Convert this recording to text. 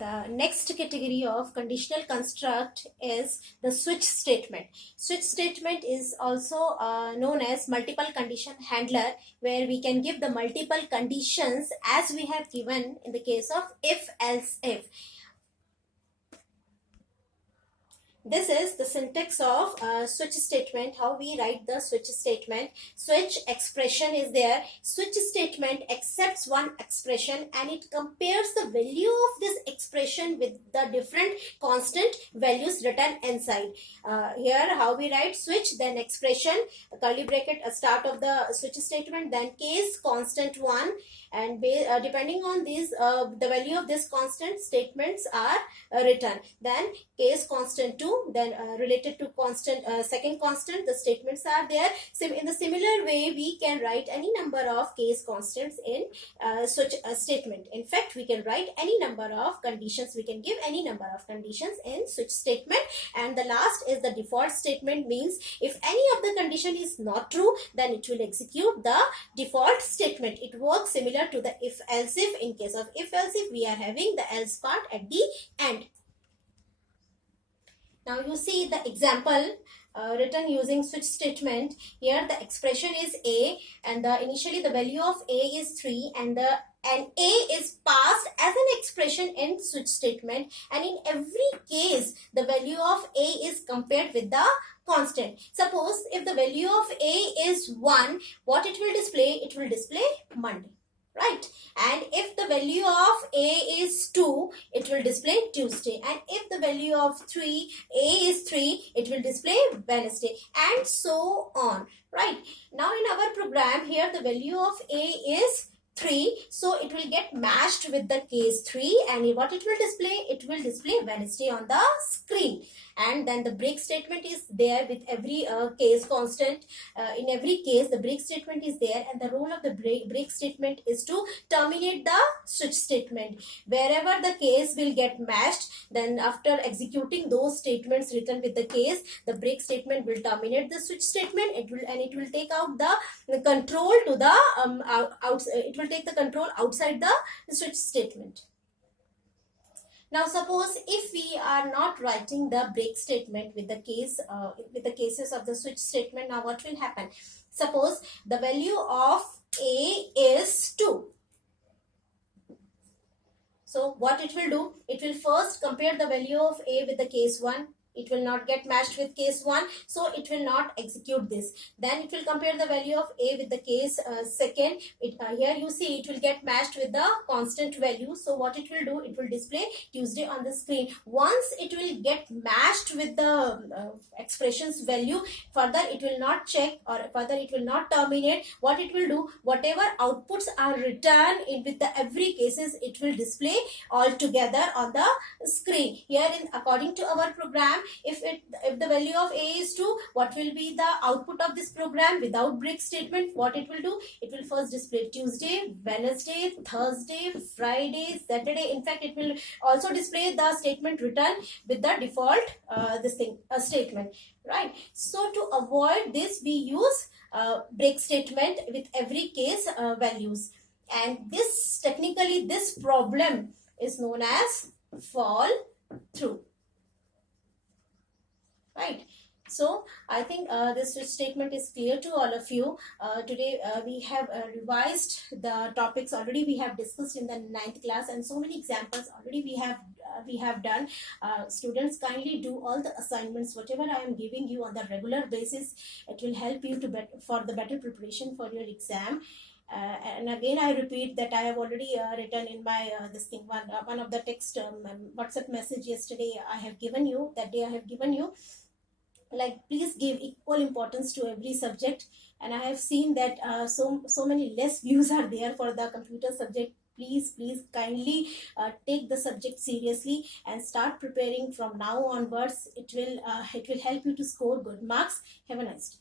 The next category of conditional construct is the switch statement. Switch statement is also known as multiple condition handler, where we can give the multiple conditions as we have given in the case of if else if. This is the syntax of switch statement, how we write the switch statement. Switch expression is there. Switch statement accepts one expression and it compares the value of this expression with the different constant values written inside. Here how we write switch, then expression, curly bracket, a start of the switch statement, then case constant 1, and depending on these the value of this constant, statements are written. Then case constant 2, then related to constant second constant, the statements are there. In the similar way, we can write any number of case constants in such a statement. In fact, we can write any number of conditions, we can give any number of conditions in switch statement. And the last is the default statement, means if any of the condition is not true, then it will execute the default statement. It works similar to the if else if. In case of if else if, we are having the else part at the end. Now you see the example written using switch statement. Here the expression is a, and initially the value of a is 3, and a is passed as an expression in switch statement, and in every case the value of a is compared with the constant. Suppose if the value of a is 1, what it will display? It will display Monday, right? And if the value of a is 2, it will display Tuesday. And if the value of a is 3, it will display Wednesday, and so on, right? Now in our program here, the value of a is 3, so it will get matched with the case 3, and what it will display? It will display Wednesday on the screen. And then the break statement is there with every case constant. In every case the break statement is there, and the role of the break statement is to terminate the switch statement. Wherever the case will get matched, then after executing those statements written with the case, the break statement will terminate the switch statement. It will take out the control to the it will take the control outside the switch statement. Now suppose if we are not writing the break statement with the cases of the switch statement, now what will happen? Suppose the value of a is 2. So what it will do? It will first compare the value of a with the case 1. It will not get matched with case 1, so it will not execute this. Then it will compare the value of a with the case second. Here you see it will get matched with the constant value. So what it will do? It will display Tuesday on the screen. Once it will get matched with the expressions value, further it will not check, or further it will not terminate. What it will do? Whatever outputs are returned in with the every cases, it will display all together on the screen. Here according to our program, if the value of a is 2, what will be the output of this program without break statement? What it will do? It will first display Tuesday, Wednesday, Thursday, Friday, Saturday. In fact, it will also display the statement written with the default statement, right? So to avoid this, we use break statement with every case values, and technically this problem is known as fall through. Right. So I think this switch statement is clear to all of you. Today we have revised the topics already. We have discussed in the 9th class, and so many examples already we have done. Students, kindly do all the assignments whatever I am giving you on the regular basis. It will help you for the better preparation for your exam. And again I repeat that I have already written in my one of the text WhatsApp message yesterday I have given you, that day I have given you, like please give equal importance to every subject. And I have seen that so many less views are there for the computer subject. Please kindly take the subject seriously and start preparing from now onwards. It will help you to score good marks. Have a nice day.